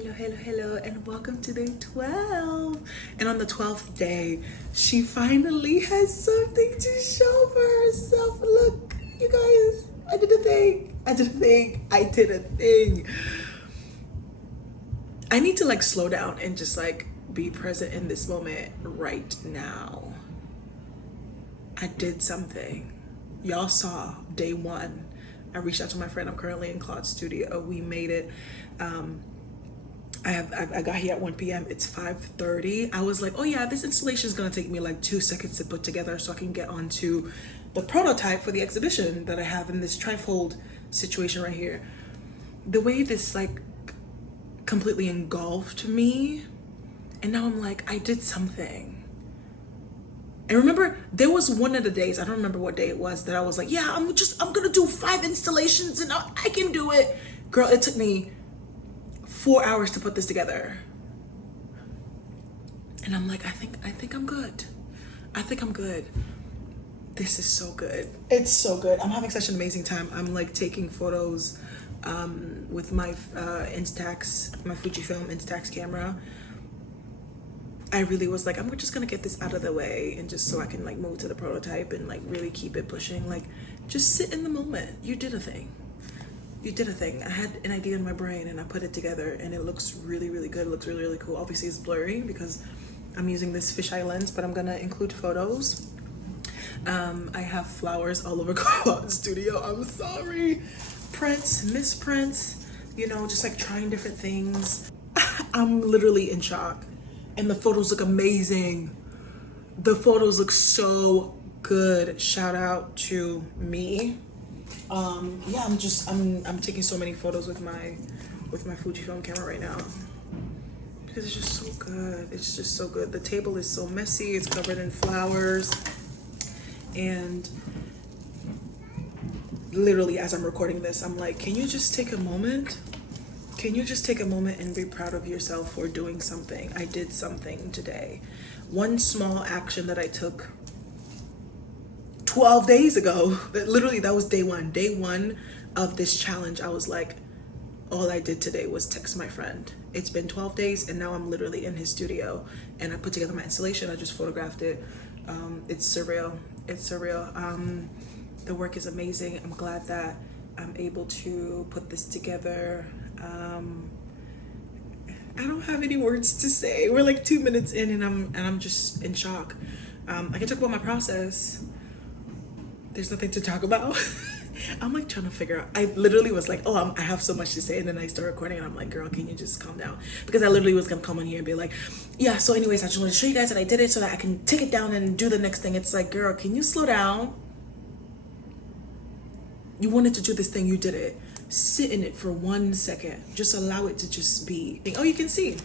Hello, and welcome to day 12. And on the 12th day, she finally has something to show for herself. Look, you guys, I did a thing. I need to like slow down and just like be present in this moment right now. I did something. Y'all saw day 1. I reached out to my friend. I'm currently in Claude's studio. We made it. I got here at 1 p.m. It's 5:30. I was like, oh yeah, this installation is gonna take me like 2 seconds to put together so I can get onto the prototype for the exhibition that I have in this trifold situation right here. The way this like completely engulfed me, and now I'm like, I did something. And remember, there was one of the days, I don't remember what day it was, that I was like, yeah, I'm gonna do 5 installations and I can do it. Girl, it took me 4 hours to put this together. And I'm like, I think I'm good. I think I'm good. This is so good. It's so good. I'm having such an amazing time. I'm like taking photos with my Instax, my Fujifilm Instax camera. I really was like, I'm just gonna get this out of the way and just so I can like move to the prototype and like really keep it pushing. Like, just sit in the moment. You did a thing. I had an idea in my brain and I put it together and it looks really, really good. It looks really, really cool. Obviously it's blurry because I'm using this fisheye lens, but I'm gonna include photos. I have flowers all over Claude's studio. I'm sorry. Prints, misprints, you know, just like trying different things. I'm literally in shock. And the photos look amazing. The photos look so good. Shout out to me. Yeah, I'm taking so many photos with my Fujifilm camera right now because it's just so good. It's just so good. The table is so messy. It's covered in flowers, and literally as I'm recording this, I'm like, can you just take a moment? Can you just take a moment and be proud of yourself for doing something? I did something today. One small action that I took 12 days ago, that was day 1. Day 1 of this challenge, I was like, all I did today was text my friend. It's been 12 days and now I'm literally in his studio and I put together my installation. I just photographed it. It's surreal. The work is amazing. I'm glad that I'm able to put this together. I don't have any words to say. We're like 2 minutes in and I'm just in shock. I can talk about my process. There's nothing to talk about. I'm like trying to figure out. I literally was like, oh, I have so much to say, and then I start recording and I'm like, girl, can you just calm down? Because I literally was gonna come on here and be like, yeah, so anyways, I just want to show you guys that I did it so that I can take it down and do the next thing. It's like, girl, can you slow down? You wanted to do this thing, you did it. Sit in it for 1 second. Just allow it to just be. Oh, you can see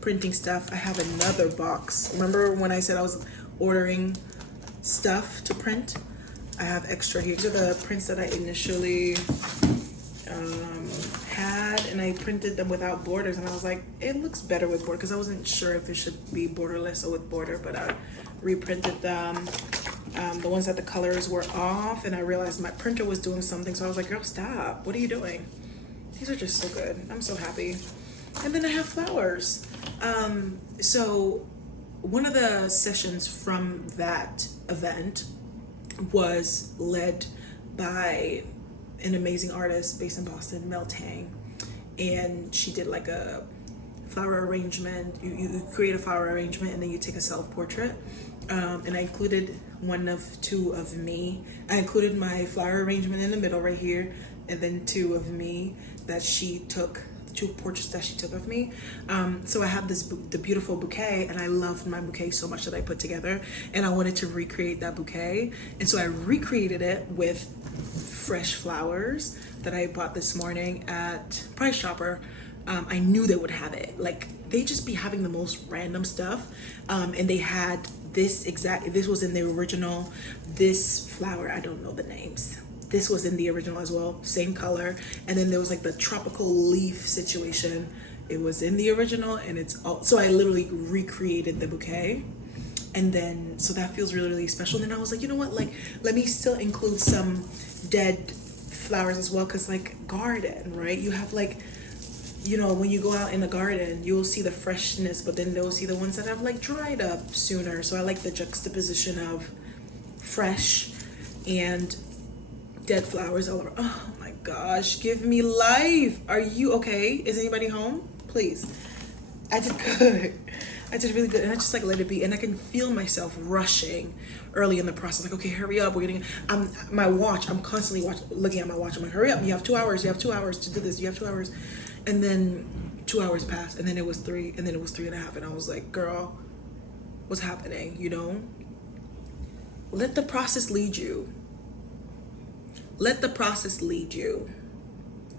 printing stuff. I have another box. Remember when I said I was ordering stuff to print? I have extra here. These are the prints that I initially had, and I printed them without borders, and I was like, it looks better with border, because I wasn't sure if it should be borderless or with border, but I reprinted them. The ones that the colors were off, and I realized my printer was doing something, so I was like, girl, stop. What are you doing? These are just so good. I'm so happy. And then I have flowers. So one of the sessions from that event was led by an amazing artist based in Boston, Mel Tang, and she did like a flower arrangement. You create a flower arrangement and then you take a self-portrait, and I included 2 of me. I included my flower arrangement in the middle right here, and then 2 of me that she took, 2 portraits that she took of me. So I have the beautiful bouquet, and I loved my bouquet so much that I put together, and I wanted to recreate that bouquet. And so I recreated it with fresh flowers that I bought this morning at Price Chopper. I knew they would have it. Like, they just be having the most random stuff. And they had this was in the original. This flower, I don't know the names. This was in the original as well, same color. And then there was like the tropical leaf situation. It was in the original, and it's all, so I literally recreated the bouquet. And then, so that feels really, really special. And then I was like, you know what, like, let me still include some dead flowers as well, because like garden, right? You have like you know, when you go out in the garden, you'll see the freshness, but then they'll see the ones that have like dried up sooner. So I like the juxtaposition of fresh and dead flowers all over. Oh my gosh, give me life. Are you okay? Is anybody home? Please. I did good. I did really good, and I just like let it be, and I can feel myself rushing early in the process. Like, okay, hurry up. We're getting. My watch. I'm constantly looking at my watch. I'm like, hurry up. You have 2 hours. You have 2 hours to do this. You have 2 hours, and then 2 hours passed, and then it was 3, and then it was 3.5, and I was like, girl, what's happening? You know. Let the process lead you. Let the process lead you.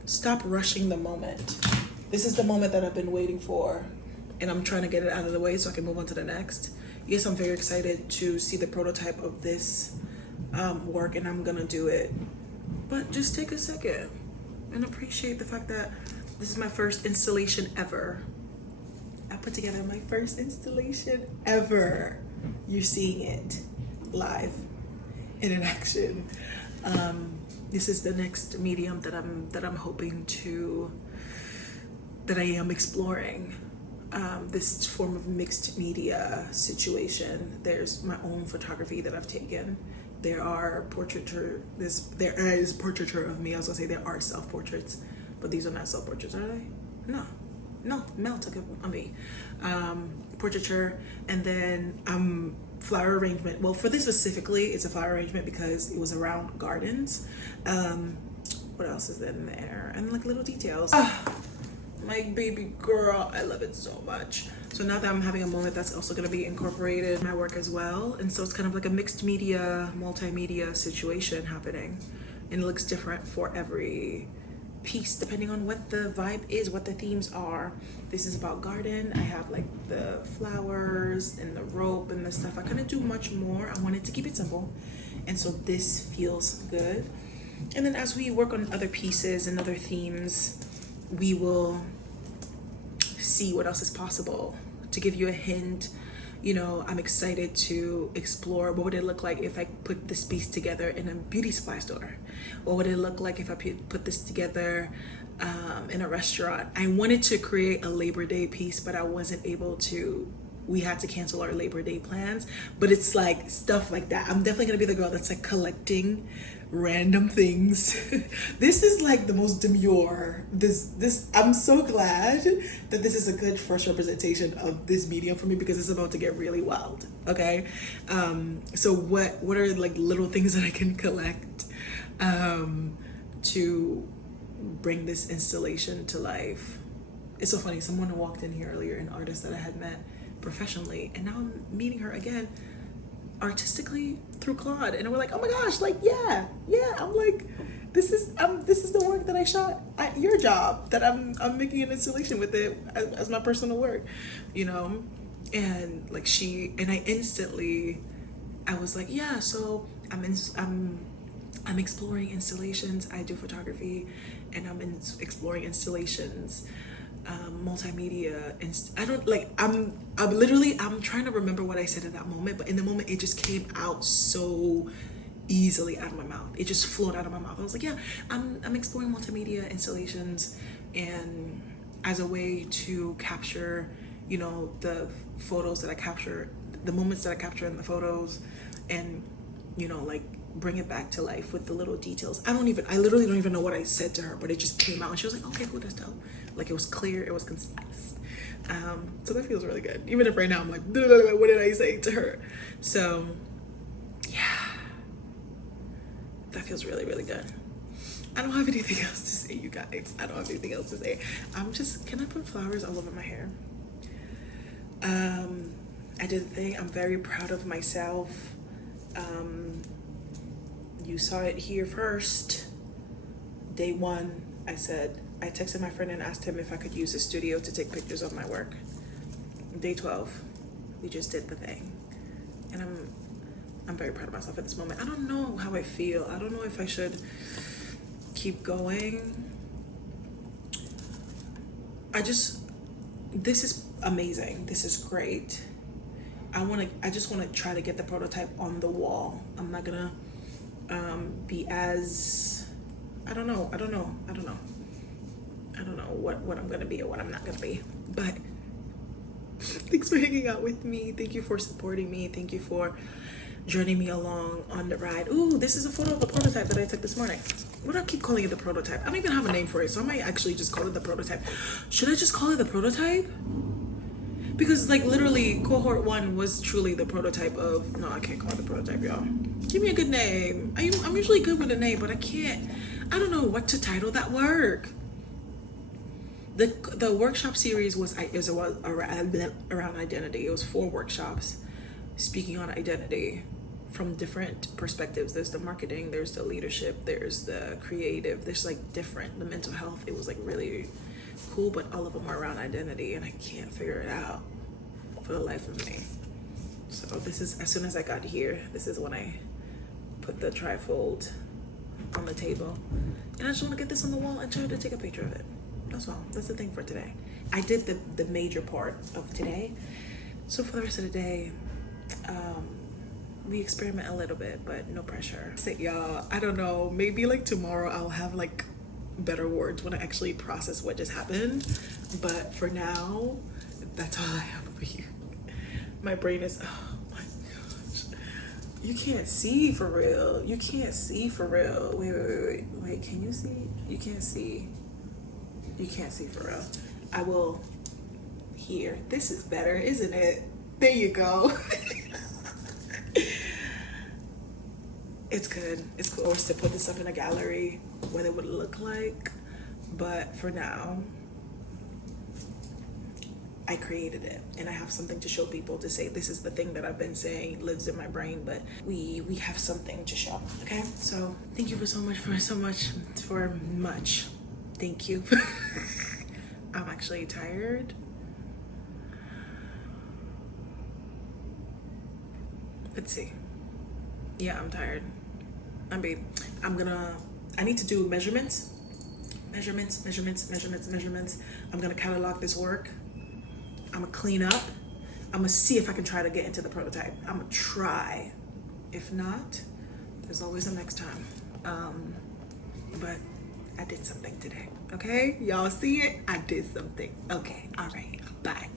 Stop rushing the moment. This is the moment that I've been waiting for, and I'm trying to get it out of the way so I can move on to the next. Yes, I'm very excited to see the prototype of this work, and I'm gonna do it. But just take a second and appreciate the fact that this is my first installation ever. I put together my first installation ever. You're seeing it live and in action. This is the next medium that I'm hoping to, that I am exploring. This form of mixed media situation. There's my own photography that I've taken. There is portraiture of me. I was gonna say there are self-portraits, but these are not self-portraits, are they? No, Mel took it on me. Portraiture, and then flower arrangement. Well, for this specifically, it's a flower arrangement because it was around gardens. What else is in there? And like little details. My baby girl, I love it so much. So now that I'm having a moment, that's also going to be incorporated in my work as well. And so it's kind of like a mixed media, multimedia situation happening, and it looks different for every piece depending on what the vibe is, what the themes are. This is about garden. I have like the flowers and the rope and the stuff. I couldn't do much more. I wanted to keep it simple, and so this feels good. And then as we work on other pieces and other themes, we will see what else is possible. To give you a hint, you know, I'm excited to explore what would it look like if I put this piece together in a beauty supply store. What would it look like if I put this together in a restaurant? I wanted to create a Labor Day piece, but I wasn't able to. We had to cancel our Labor Day plans, but it's like stuff like that. I'm definitely gonna be the girl that's like collecting random things. This is like the most demure. This I'm so glad that this is a good first representation of this medium for me, because it's about to get really wild. Okay, so what are like little things that I can collect to bring this installation to life? It's so funny. Someone walked in here earlier, an artist that I had met professionally, and now I'm meeting her again artistically through Claude, and we're like, oh my gosh, like yeah. I'm like, this is the work that I shot at your job, that I'm making an installation with it as my personal work, you know. And like I was like, yeah, so I'm exploring installations. I do photography, and I'm exploring installations, multimedia, and I'm trying to remember what I said in that moment, but in the moment it just came out so easily out of my mouth. It just flowed out of my mouth. I was like, yeah, I'm exploring multimedia installations, and as a way to capture, you know, the photos that I capture, the moments that I capture in the photos, and, you know, like bring it back to life with the little details. I literally don't even know what I said to her, but it just came out, and she was like, okay, cool, that's dope. Like, it was clear, it was concise. So that feels really good. Even if right now I'm like, what did I say to her? So yeah, that feels really, really good. I don't have anything else to say, you guys. I don't have anything else to say. Can I put flowers all over my hair? I did the thing. I'm very proud of myself. You saw it here first. Day 1, I texted my friend and asked him if I could use his studio to take pictures of my work. Day 12, we just did the thing. And I'm very proud of myself at this moment. I don't know how I feel. I don't know if I should keep going. This is amazing. This is great. I just want to try to get the prototype on the wall. I'm not gonna be as, I don't know. I don't know what I'm gonna be or what I'm not gonna be. But thanks for hanging out with me. Thank you for supporting me. Thank you for journeying me along on the ride. Ooh, this is a photo of the prototype that I took this morning. What do I keep calling it, the prototype? I don't even have a name for it, so I might actually just call it the prototype. Should I just call it the prototype? Because like literally cohort 1 was truly the prototype of, no, I can't call it the prototype, y'all. Give me a good name. I'm usually good with a name, but I don't know what to title that work. The workshop series was around identity. It was 4 workshops speaking on identity from different perspectives. There's the marketing, there's the leadership, there's the creative, there's like different, the mental health. It was like really cool, but all of them are around identity, and I can't figure it out for the life of me. So this is, as soon as I got here, this is when I put the trifold on the table, and I just want to get this on the wall and try to take a picture of it. That's all. That's the thing for today. I did the major part of today, so for the rest of the day, we experiment a little bit, but no pressure. So y'all, I don't know, maybe like tomorrow I'll have like better words when I actually process what just happened, but for now, that's all I have for you. My brain is, oh my gosh, you can't see for real. You can't see for real. Wait, can you see? You can't see. You can't see for real. I will. Here, this is better, isn't it? There you go. It's good. It's cool to put this up in a gallery, what it would look like. But for now, I created it, and I have something to show people, to say this is the thing that I've been saying lives in my brain, but we have something to show. Okay, so thank you so much. Thank you. I'm actually tired. Let's see. Yeah, I'm tired. I need to do measurements. I'm gonna catalog this work. I'm gonna clean up. I'm gonna see if I can try to get into the prototype. I'm gonna try. If not, there's always a next time. But I did something today. Okay, y'all see it? I did something. Okay, all right, bye.